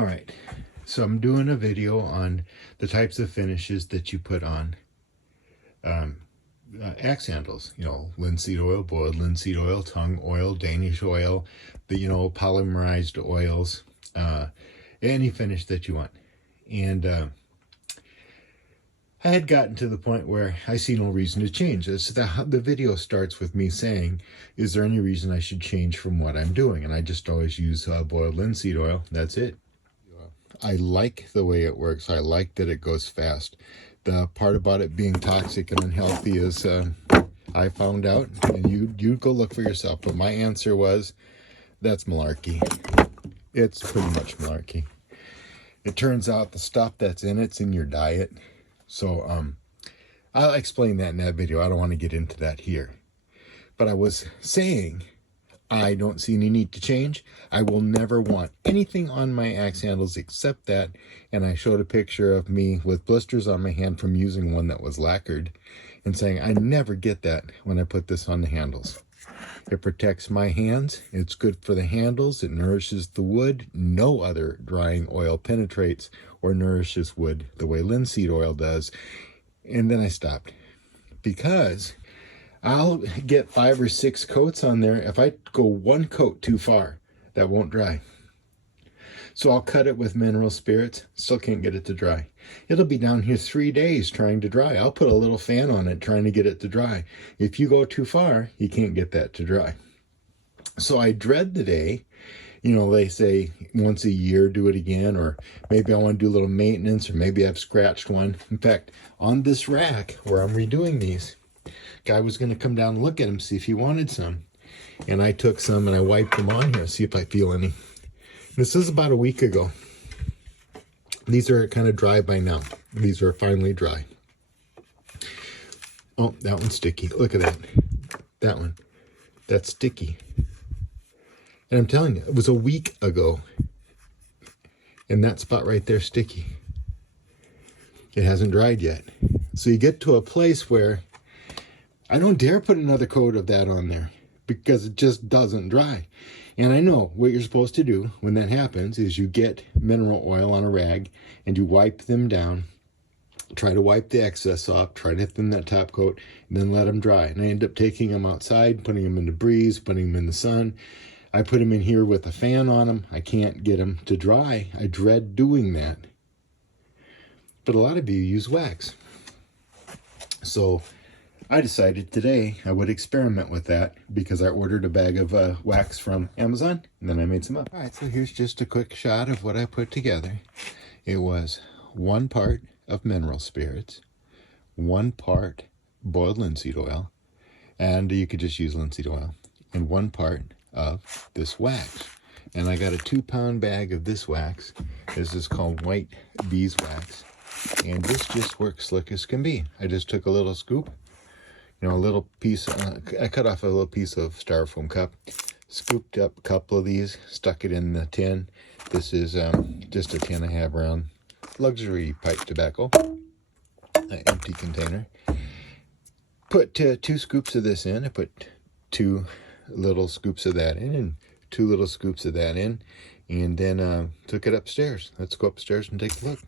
All right, so I'm doing a video on the types of finishes that you put on axe handles. You know, linseed oil, boiled linseed oil, tongue oil, Danish oil, the polymerized oils, any finish that you want. And I had gotten to the point where I see no reason to change. The video starts with me saying, is there any reason I should change from what I'm doing? And I just always use boiled linseed oil. That's it. I like the way it works. I like that it goes fast. The part about it being toxic and unhealthy is I found out, and you go look for yourself. But my answer was, that's malarkey. It's pretty much malarkey. It turns out the stuff that's in it's in your diet. So I'll explain that in that video. I don't want to get into that here. But I was saying, I don't see any need to change. I will never want anything on my axe handles except that. And I showed a picture of me with blisters on my hand from using one that was lacquered and saying, I never get that when I put this on the handles. It protects my hands. It's good for the handles. It nourishes the wood. No other drying oil penetrates or nourishes wood the way linseed oil does. And then I stopped because I'll get 5 or 6 coats on there. If I go 1 coat too far, that won't dry. So I'll cut it with mineral spirits. Still can't get it to dry. It'll be down here 3 days trying to dry. I'll put a little fan on it trying to get it to dry. If you go too far, you can't get that to dry. So I dread the day, they say once a year do it again, or maybe I want to do a little maintenance, or maybe I've scratched one. In fact, on this rack where I'm redoing these, guy was going to come down and look at them, see if he wanted some. And I took some and I wiped them on here, see if I feel any. This is about a week ago. These are kind of dry by now. These are finally dry. Oh, that one's sticky. Look at that. That one. That's sticky. And I'm telling you, it was a week ago. And that spot right there, sticky. It hasn't dried yet. So you get to a place where I don't dare put another coat of that on there because it just doesn't dry. And I know what you're supposed to do when that happens is you get mineral oil on a rag and you wipe them down. Try to wipe the excess off, try to thin that top coat, and then let them dry. And I end up taking them outside, putting them in the breeze, putting them in the sun. I put them in here with a fan on them. I can't get them to dry. I dread doing that. But a lot of you use wax. So I decided today I would experiment with that because I ordered a bag of wax from Amazon, and then I made some up. All right, so here's just a quick shot of what I put together. It was 1 part of mineral spirits, 1 part boiled linseed oil, and you could just use linseed oil, and 1 part of this wax. And I got a 2-pound bag of this wax. This is called white beeswax, and this just works slick as can be. I just took a little scoop, a little piece, I cut off a little piece of styrofoam cup, scooped up a couple of these, stuck it in the tin. This is just a tin I have around luxury pipe tobacco, an empty container. Put 2 scoops of this in. I put 2 little scoops of that in and 2 little scoops of that in, and then took it upstairs. Let's go upstairs and take a look.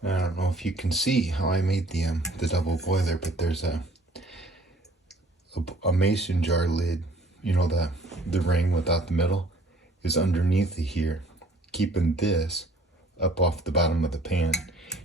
I don't know if you can see how I made the double boiler, but there's a mason jar lid, the ring without the middle is underneath here, keeping this up off the bottom of the pan.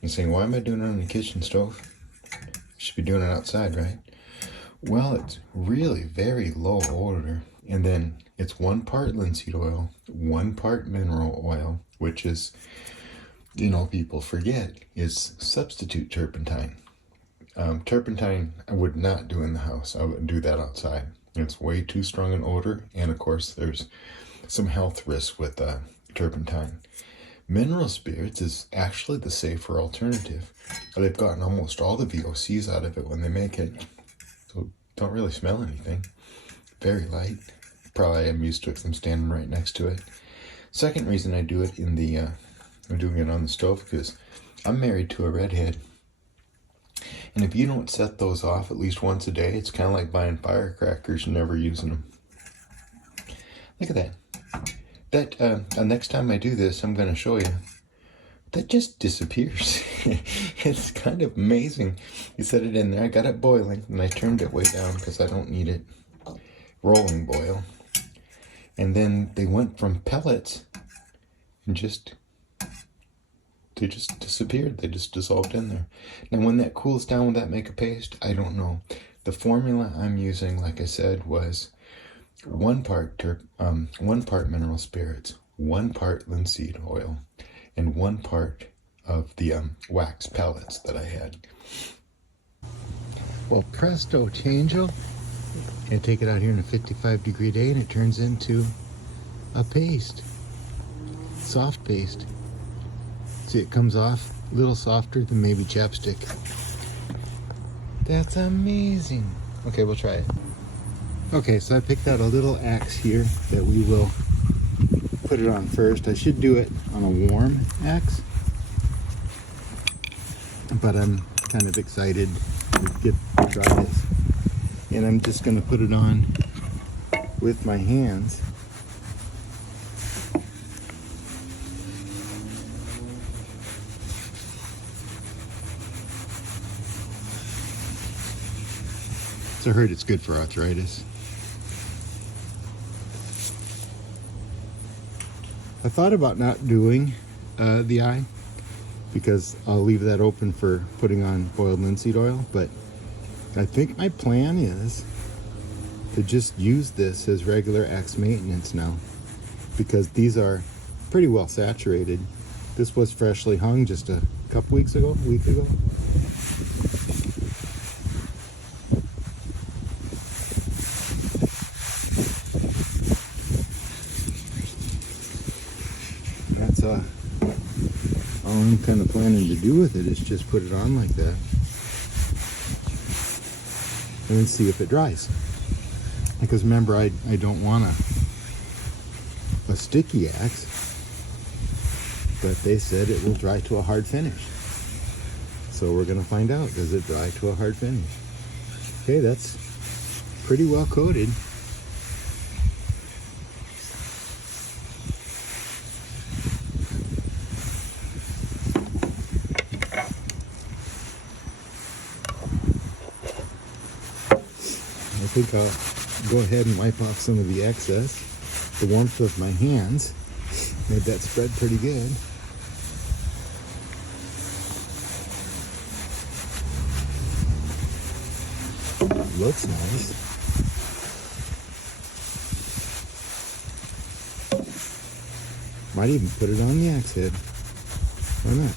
You're saying, why am I doing it on the kitchen stove? I should be doing it outside, right? Well, it's really very low odor. And then it's 1 part linseed oil, 1 part mineral oil, which is, people forget, is substitute turpentine. Turpentine I would not do in the house. I would do that outside. It's way too strong an odor, and of course there's some health risks with turpentine. Mineral spirits is actually the safer alternative. They've gotten almost all the VOCs out of it when they make it. So don't really smell anything. Very light. Probably I'm used to it because I'm standing right next to it. Second reason I do it I'm doing it on the stove because I'm married to a redhead. And if you don't set those off at least once a day, it's kind of like buying firecrackers and never using them. Look at that. That next time I do this, I'm going to show you. That just disappears. It's kind of amazing. You set it in there, I got it boiling, and I turned it way down because I don't need it rolling boil. And then they went from pellets and they just disappeared. They just dissolved in there. Now when that cools down, will that make a paste? I don't know. The formula I'm using, like I said, was 1 part mineral spirits, 1 part linseed oil, and 1 part of the wax pellets that I had. Well, presto changeo. And take it out here in a 55-degree day and it turns into a paste. Soft paste. See, it comes off a little softer than maybe chapstick. That's amazing. Okay, we'll try it. Okay, so I picked out a little axe here that we will put it on first. I should do it on a warm axe, but I'm kind of excited to try this. And I'm just going to put it on with my hands. So I heard it's good for arthritis. I thought about not doing the eye because I'll leave that open for putting on boiled linseed oil, but I think my plan is to just use this as regular axe maintenance now because these are pretty well saturated. This was freshly hung just a week ago. That's all I'm kind of planning to do with it is just put it on like that. And then see if it dries. Because remember, I don't want a sticky axe, but they said it will dry to a hard finish. So we're gonna find out, does it dry to a hard finish? Okay, that's pretty well coated. I think I'll go ahead and wipe off some of the excess. The warmth of my hands made that spread pretty good. Looks nice. Might even put it on the axe head. Why not?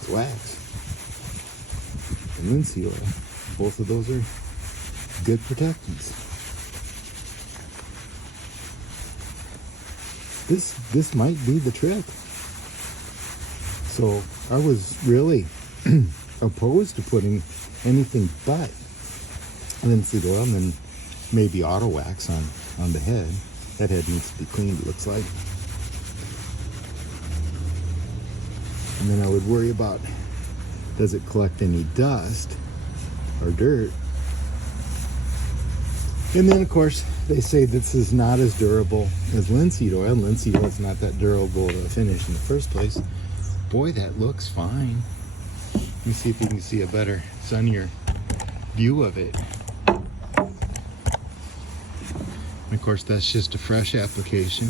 It's wax. And linseed oil. Both of those are good protectants. This might be the trick. So I was really opposed to putting anything but linseed oil and then maybe auto wax on the head. That head needs to be cleaned, it looks like. And then I would worry about, does it collect any dust or dirt? And then of course they say this is not as durable as linseed oil. Linseed oil is not that durable to finish in the first place. Boy, that looks fine. Let me see if you can see a better, sunnier view of it. And of course that's just a fresh application.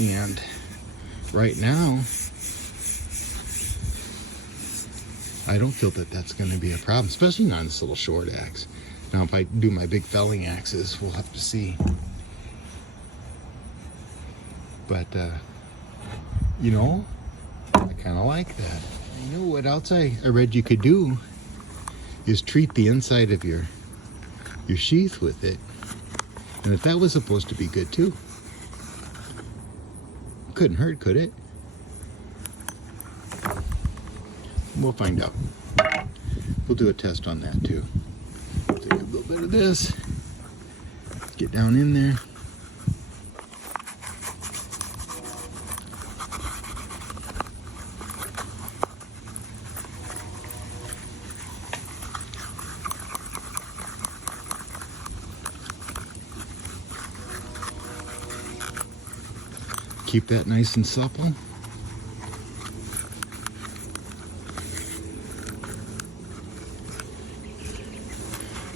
And right now, I don't feel that that's going to be a problem, especially not on this little short axe. Now, if I do my big felling axes, we'll have to see. But, you know, I kind of like that. You know what else I read you could do is treat the inside of your sheath with it. And if that was supposed to be good too. Couldn't hurt, could it? We'll find out. We'll do a test on that too. Take a little bit of this, get down in there. keep that nice and supple.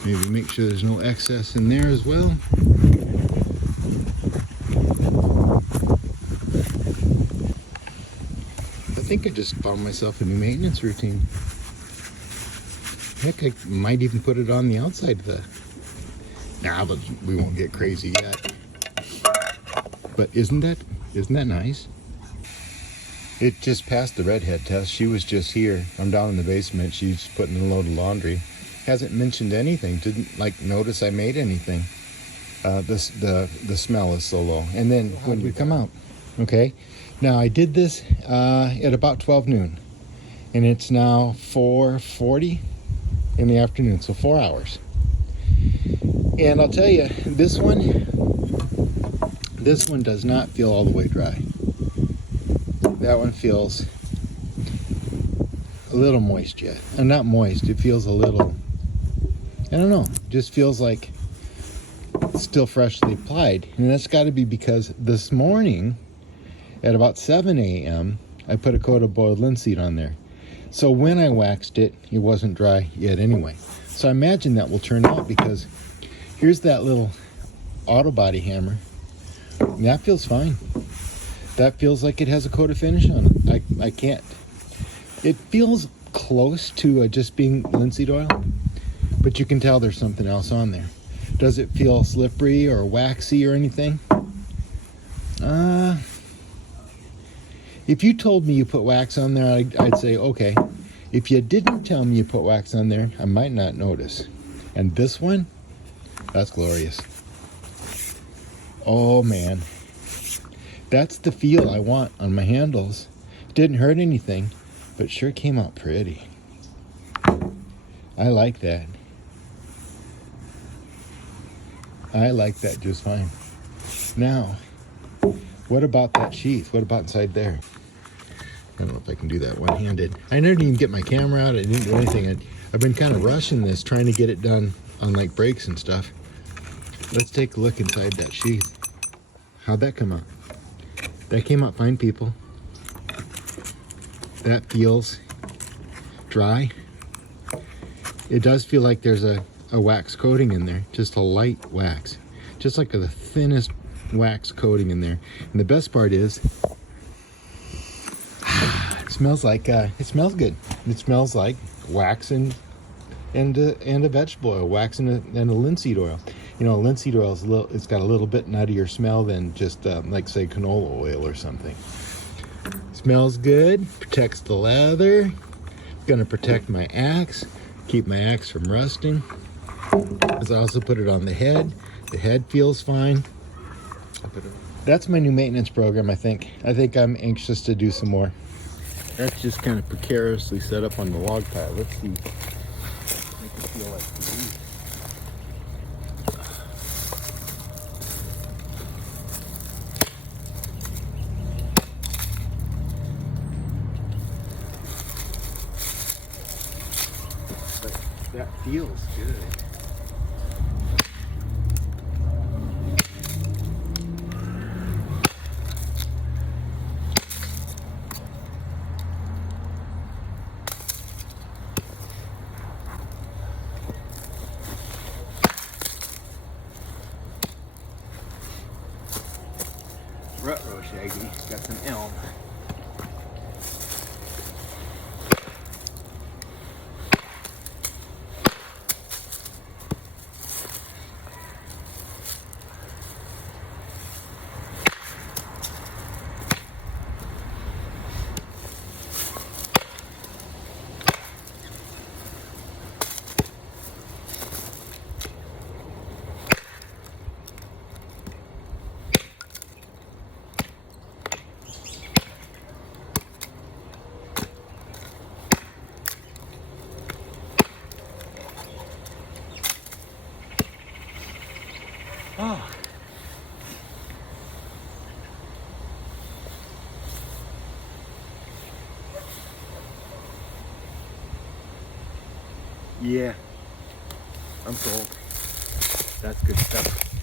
Maybe make sure there's no excess in there as well. I think I just found myself a new maintenance routine. Heck, I might even put it on the outside of the... Nah, but we won't get crazy yet. But isn't that nice? It just passed the redhead test. She was just here. I'm down in the basement. She's putting in a load of laundry. Hasn't mentioned anything. Didn't like notice I made anything. The smell is so low. And then when we come out, okay. Now I did this at about 12 noon, and it's now 4:40 in the afternoon, so 4 hours. And I'll tell you, this one does not feel all the way dry. That one feels a little moist yet. And not moist, it feels a little, I don't know, just feels like it's still freshly applied. And that's got to be because this morning at about 7 a.m. I put a coat of boiled linseed on there. So when I waxed it, it wasn't dry yet anyway. So I imagine that will turn out, because here's that little auto body hammer. And that feels fine. That feels like it has a coat of finish on it. I can't. It feels close to just being linseed oil, but you can tell there's something else on there. Does it feel slippery or waxy or anything? If you told me you put wax on there, I'd say okay. If you didn't tell me you put wax on there, I might not notice. And this one, that's glorious. Oh man, that's the feel I want on my handles. Didn't hurt anything, but sure came out pretty. I like that. I like that just fine. Now, what about that sheath? What about inside there? I don't know if I can do that one-handed. I never even get my camera out. I didn't do anything. I've been kind of rushing this, trying to get it done on like breaks and stuff. Let's take a look inside that sheath. How'd that come out? That came out fine, people. That feels dry. It does feel like there's a wax coating in there, just a light wax, just like the thinnest wax coating in there. And the best part is, it smells like it smells good. It smells like wax and a vegetable oil, wax and a linseed oil. You know, linseed oil is it's got a little bit nuttier smell than just like say canola oil or something. Smells good, protects the leather, gonna protect my axe, keep my axe from rusting. As I also put it on the head feels fine. That's my new maintenance program, I think. I think I'm anxious to do some more. That's just kind of precariously set up on the log pile. Let's see. Make it feel like that feels good. Ruh-roh, Shaggy. Got some elm. Oh. Yeah, I'm sold. That's good stuff.